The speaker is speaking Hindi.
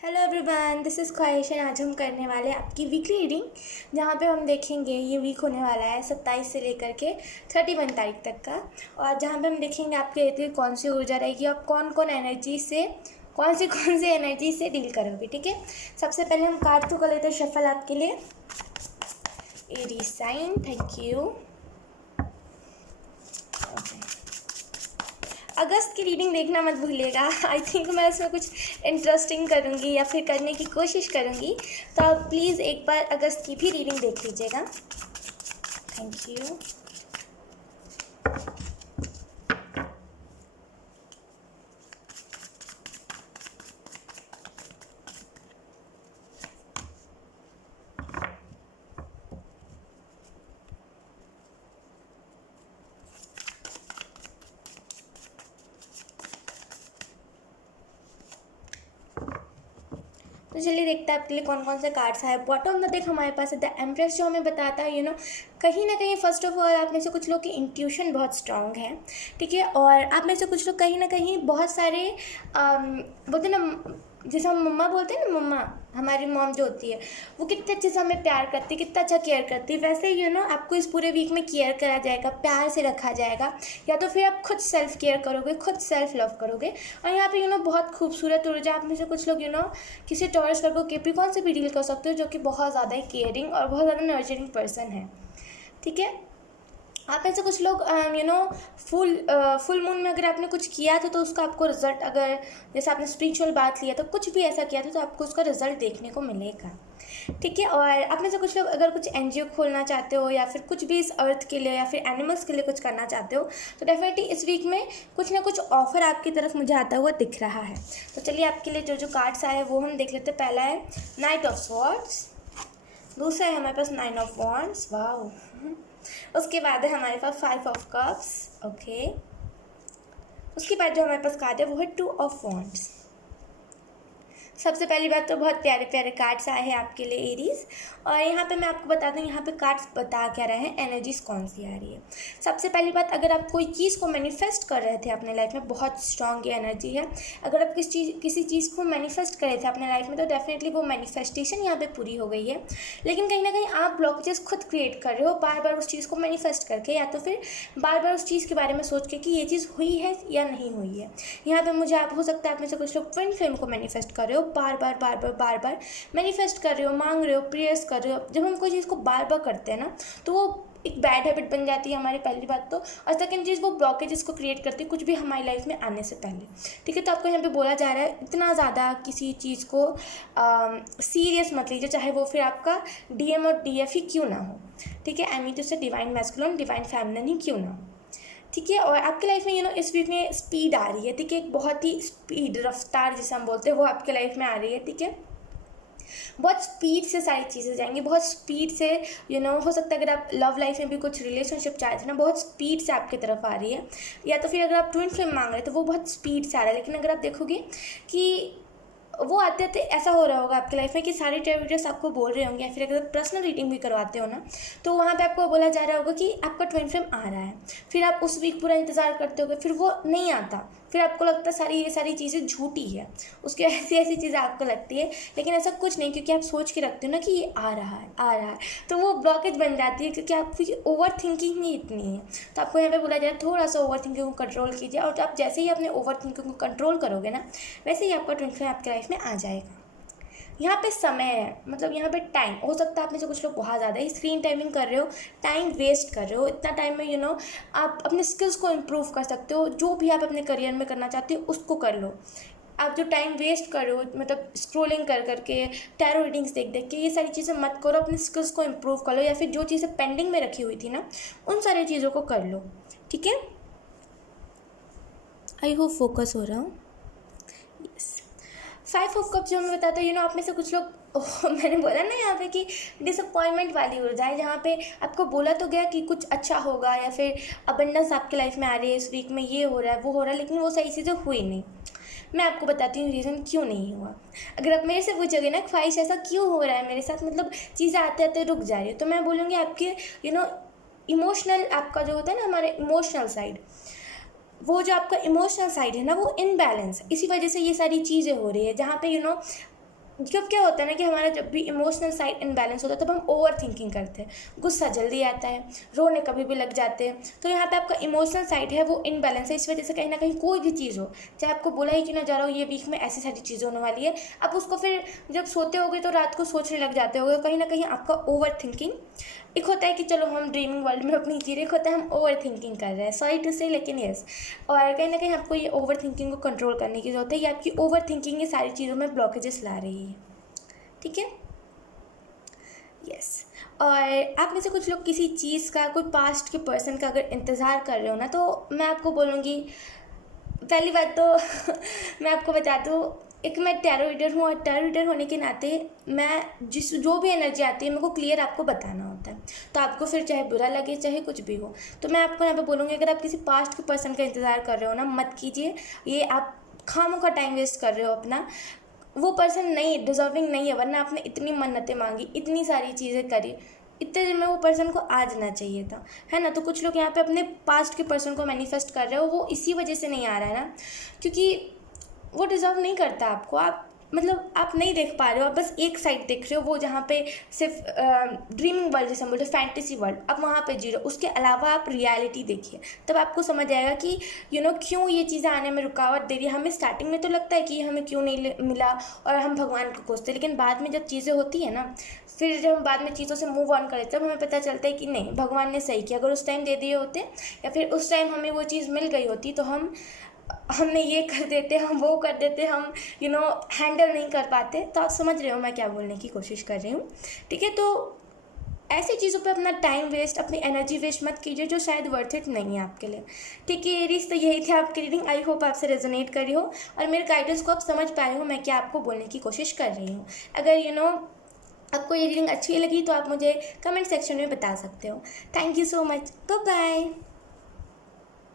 हेलो एवरीवन, दिस इज़ ख्वाहिश। आज हम करने वाले हैं आपकी वीकली रीडिंग, जहाँ पे हम देखेंगे ये वीक होने वाला है 27 से लेकर के 31 तारीख तक का। और जहाँ पे हम देखेंगे आपके इर्द गिर्द कौन सी ऊर्जा रहेगी और कौन सी एनर्जी से डील करोगे। ठीक है, सबसे पहले हम कार्ड को कर लेते हैं शफल आपके लिए। Aries sign, thank you. अगस्त की रीडिंग देखना मत भूलिएगा। आई थिंक मैं उसमें कुछ इंटरेस्टिंग करूँगी या फिर करने की कोशिश करूँगी, तो आप प्लीज़ एक बार अगस्त की भी रीडिंग देख लीजिएगा। Thank you. तो चलिए देखते हैं आपके लिए कौन कौन से कार्ड्स आए। बॉटम में देख हमारे पास है द एम्प्रेस, जो हमें बताता है कहीं ना कहीं फर्स्ट ऑफ ऑल आप में से कुछ लोग की इंट्यूशन बहुत स्ट्रांग है। ठीक है, और आप में से कुछ लोग कहीं ना कहीं बहुत सारे बोलते ना, जैसे हम मम्मा बोलते हैं ना, मम्मा हमारी मॉम जो होती है वो कितने अच्छे से हमें प्यार करती है, कितना अच्छा केयर करती है। वैसे ही आपको इस पूरे वीक में केयर करा जाएगा, प्यार से रखा जाएगा, या तो फिर आप खुद सेल्फ केयर करोगे, खुद सेल्फ लव करोगे। और यहाँ पे बहुत खूबसूरत ऊर्जा। आप में से कुछ लोग किसी टॉरस वर्गो कैप्रिकॉर्न से भी डील कर सकते हो, जो कि बहुत ज़्यादा ही केयरिंग और बहुत ज़्यादा नर्चरिंग पर्सन है। ठीक है, आप में से कुछ लोग फुल मून में अगर आपने कुछ किया था तो उसका आपको रिजल्ट, अगर जैसे आपने स्पिरिचुअल बात लिया तो कुछ भी ऐसा किया था तो आपको उसका रिजल्ट देखने को मिलेगा। ठीक है, और आप में से कुछ लोग अगर कुछ एनजीओ खोलना चाहते हो या फिर कुछ भी इस अर्थ के लिए या फिर एनिमल्स के लिए कुछ करना चाहते हो, तो डेफिनेटली इस वीक में कुछ ना कुछ ऑफर आपकी तरफ मुझे आता हुआ दिख रहा है। तो चलिए आपके लिए जो जो कार्ड्स आए वो हम देख लेते हैं। पहला है नाइट ऑफ स्वॉर्ड्स, दूसरा है हमारे पास 9 ऑफ वॉन्ड्स, वाओ। उसके बाद है हमारे पास 5 ऑफ कप्स, ओके। उसके बाद जो हमारे पास कार्ड है वो है 2 ऑफ वॉन्ड्स। सबसे पहली बात तो बहुत प्यारे प्यारे कार्ड्स आए हैं आपके लिए एरीज। और यहाँ पे मैं आपको बता दूँ, यहाँ पे कार्ड्स बता क्या रहे हैं, एनर्जीज कौन सी आ रही है। सबसे पहली बात, अगर आप कोई चीज़ को मैनिफेस्ट कर रहे थे अपने लाइफ में, बहुत स्ट्रॉन्ग ये एनर्जी है। अगर आप किसी चीज़ को मैनिफेस्ट कर रहे थे अपने लाइफ में, तो डेफिनेटली वो मैनिफेस्टेशन यहाँ पे पूरी हो गई है। लेकिन कहीं ना कहीं आप ब्लॉकेजेस खुद क्रिएट कर रहे हो, बार बार उस चीज़ को मैनिफेस्ट करके, या तो फिर बार बार उस चीज़ के बारे में सोच के कि ये चीज़ हुई है या नहीं हुई है। यहाँ पर मुझे आप हो सकता है आप में से कुछ लोग ट्विन फ्लेम को मैनिफेस्ट कर रहे हो, बार बार मैनिफेस्ट कर रहे हो, मांग रहे हो, प्रेयर्स कर रहे हो। जब हम कोई चीज़ को बार बार करते हैं ना, तो वो एक बैड हैबिट बन जाती है हमारी, पहली बात तो। और सेकंड चीज़, वो ब्लॉकेजेस को क्रिएट करती है कुछ भी हमारी लाइफ में आने से पहले। ठीक है, तो आपको यहाँ पे बोला जा रहा है इतना ज़्यादा किसी चीज़ को सीरियस मत लीजिए, चाहे वो फिर आपका डीएम और डीएफ ही क्यों ना हो। ठीक है, आई मीन टू से डिवाइन मैस्कुलिन, डिवाइन फेमिनिन ही क्यों ना हो। ठीक है, और आपके लाइफ में इस वीक में स्पीड आ रही है। ठीक है, एक बहुत ही स्पीड, रफ्तार जिसे हम बोलते हैं, वो आपके लाइफ में आ रही है। ठीक है, बहुत स्पीड से सारी चीज़ें जाएंगी, बहुत स्पीड से हो सकता है अगर आप लव लाइफ में भी कुछ रिलेशनशिप चाहते हैं ना, बहुत स्पीड से आपकी तरफ आ रही है। या तो फिर अगर आप ट्विन फ्लेम मांग रहे हैं तो वो बहुत स्पीड से आ रहा है। लेकिन अगर आप देखोगे कि वो आते आते ऐसा हो रहा होगा आपकी लाइफ में कि सारे टेरिटरीज आपको बोल रहे होंगे, या फिर अगर पर्सनल रीडिंग भी करवाते हो ना, तो वहाँ पे आपको बोला जा रहा होगा कि आपका ट्विन फ्लेम आ रहा है। फिर आप उस वीक पूरा इंतज़ार करते होगे, फिर वो नहीं आता, फिर आपको लगता है ये सारी चीज़ें झूठी है, उसकी ऐसी ऐसी चीज़ें आपको लगती है। लेकिन ऐसा कुछ नहीं, क्योंकि आप सोच के रखते हो ना कि ये आ रहा है आ रहा है, तो वो ब्लॉकेज बन जाती है, क्योंकि आपकी ओवर थिंकिंग ही इतनी है। तो आपको यहाँ पे बोला जाए थोड़ा सा ओवर थिंकिंग को कंट्रोल कीजिए, और आप जैसे ही अपने ओवर थिंकिंग को कंट्रोल करोगे ना, वैसे ही आपका ट्विन फ्लेम आपकी लाइफ में आ जाएगा। यहाँ पे समय है, मतलब यहाँ पे टाइम, हो सकता है आप में से कुछ लोग बहुत ज़्यादा ही स्क्रीन टाइमिंग कर रहे हो, टाइम वेस्ट कर रहे हो। इतना टाइम में आप अपने स्किल्स को इम्प्रूव कर सकते हो, जो भी आप अपने करियर में करना चाहते हो उसको कर लो। आप जो टाइम वेस्ट कर रहे हो, मतलब स्क्रोलिंग कर करके, टैरो रीडिंग्स देख देख के, ये सारी चीज़ें मत करो। अपने स्किल्स को इम्प्रूव कर लो, या फिर जो चीज़ें पेंडिंग में रखी हुई थी ना, उन सारी चीज़ों को कर लो। ठीक है, आई होप फोकस हो रहा हूँ। यस, 5 ऑफ कप जो हमें बताता है आप में से कुछ लोग मैंने बोला ना यहाँ पे कि डिसअपॉइंटमेंट वाली ऊर्जा है, जहाँ पे आपको बोला तो गया कि कुछ अच्छा होगा या फिर अबंडेंस आपके लाइफ में आ रही है, इस वीक में ये हो रहा है वो हो रहा है, लेकिन वो सही चीज़ें हुई नहीं। मैं आपको बताती हूँ रीज़न क्यों नहीं हुआ। अगर आप मेरे से पूछोगे ना ख्वाहिश ऐसा क्यों हो रहा है मेरे साथ, मतलब चीज़ें आते आते रुक जा रही है, तो मैं बोलूँगी आपके इमोशनल, आपका जो होता है ना हमारे इमोशनल साइड, वो जो आपका इमोशनल साइड है ना, वो इनबैलेंस है। इसी वजह से ये सारी चीज़ें हो रही है, जहाँ पे जब क्या होता है ना कि हमारा जब भी इमोशनल साइड इनबैलेंस होता है तब हम ओवर थिंकिंग करते हैं, गुस्सा जल्दी आता है, रोने कभी भी लग जाते हैं। तो यहाँ पे आपका इमोशनल साइड है वो इनबैलेंस है, इस वजह से कहीं ना कहीं कोई भी चीज़ हो, चाहे आपको बोला ही कि ना जा रहा हो ये वीक में ऐसी सारी चीज़ें होने वाली है, आप उसको फिर जब सोते होगे तो रात को सोचने लग जाते होगे, कहीं ना कहीं आपका ओवर थिंकिंग। एक होता है कि चलो हम ड्रीमिंग वर्ल्ड में अपनी जी रहे, एक होता है हम ओवर थिंकिंग कर रहे हैं, सॉरी टू से, लेकिन यस। और कहीं ना कहीं आपको ये ओवर थिंकिंग को कंट्रोल करने की ज़रूरत है, ये आपकी ओवर थिंकिंग ये सारी चीज़ों में ब्लॉकेजेस ला रही है, ठीक है। यस। और आप में से कुछ लोग किसी चीज़ का, कोई पास्ट के पर्सन का अगर इंतज़ार कर रहे हो ना, तो मैं आपको बोलूँगी पहली बात तो मैं आपको बता दूँ, एक मैं टैरो रीडर हूँ और टैरो रीडर होने के नाते मैं जो भी एनर्जी आती है मेरे को क्लियर आपको बताना होता है। तो आपको फिर चाहे बुरा लगे चाहे कुछ भी हो, तो मैं आपको यहाँ पे बोलूँगी अगर आप किसी पास्ट के पर्सन का इंतज़ार कर रहे हो ना, मत कीजिए। ये आप खामों का टाइम वेस्ट कर रहे हो अपना। वो पर्सन नहीं डिज़र्विंग नहीं है, वरना आपने इतनी मन्नतें मांगी, इतनी सारी चीज़ें करी, इतने दिन में वो पर्सन को आ जाना चाहिए था, है ना। तो कुछ लोग यहाँ पे अपने पास्ट के पर्सन को मैनिफेस्ट कर रहे हो, वो इसी वजह से नहीं आ रहा है ना, क्योंकि वो डिज़र्व नहीं करता आपको। आप मतलब आप नहीं देख पा रहे हो, आप बस एक साइड देख रहे हो, वो जहाँ पे सिर्फ ड्रीमिंग वर्ल्ड जैसे हम बोलते हैं, फैंटेसी वर्ल्ड, आप वहाँ पे जी रहे हो। उसके अलावा आप रियलिटी देखिए, तब आपको समझ आएगा कि क्यों ये चीज़ें आने में रुकावट दे रही है। हमें स्टार्टिंग में तो लगता है कि हमें क्यों नहीं मिला और हम भगवान को कोसते, लेकिन बाद में जब चीज़ें होती है ना, फिर जब हम बाद में चीज़ों से मूव ऑन करें तब हमें पता चलता है कि नहीं, भगवान ने सही किया। अगर उस टाइम दे दिए होते या फिर उस टाइम हमें वो चीज़ मिल गई होती तो हमने ये कर देते, हम वो कर देते, हम हैंडल नहीं कर पाते। तो आप समझ रहे हो मैं क्या बोलने की कोशिश कर रही हूँ, ठीक है। तो ऐसी चीज़ों पे अपना टाइम वेस्ट, अपनी एनर्जी वेस्ट मत कीजिए जो शायद वर्थ इट नहीं है आपके लिए, ठीक है। एरीज, तो यही थी आपकी रीडिंग। आई होप आपसे रेजोनेट करी हो और मेरे गाइडेंस को आप समझ पाए हो मैं क्या आपको बोलने की कोशिश कर रही हूँ। अगर आपको ये रीडिंग अच्छी लगी तो आप मुझे कमेंट सेक्शन में बता सकते हो। Thank you so much, bye bye.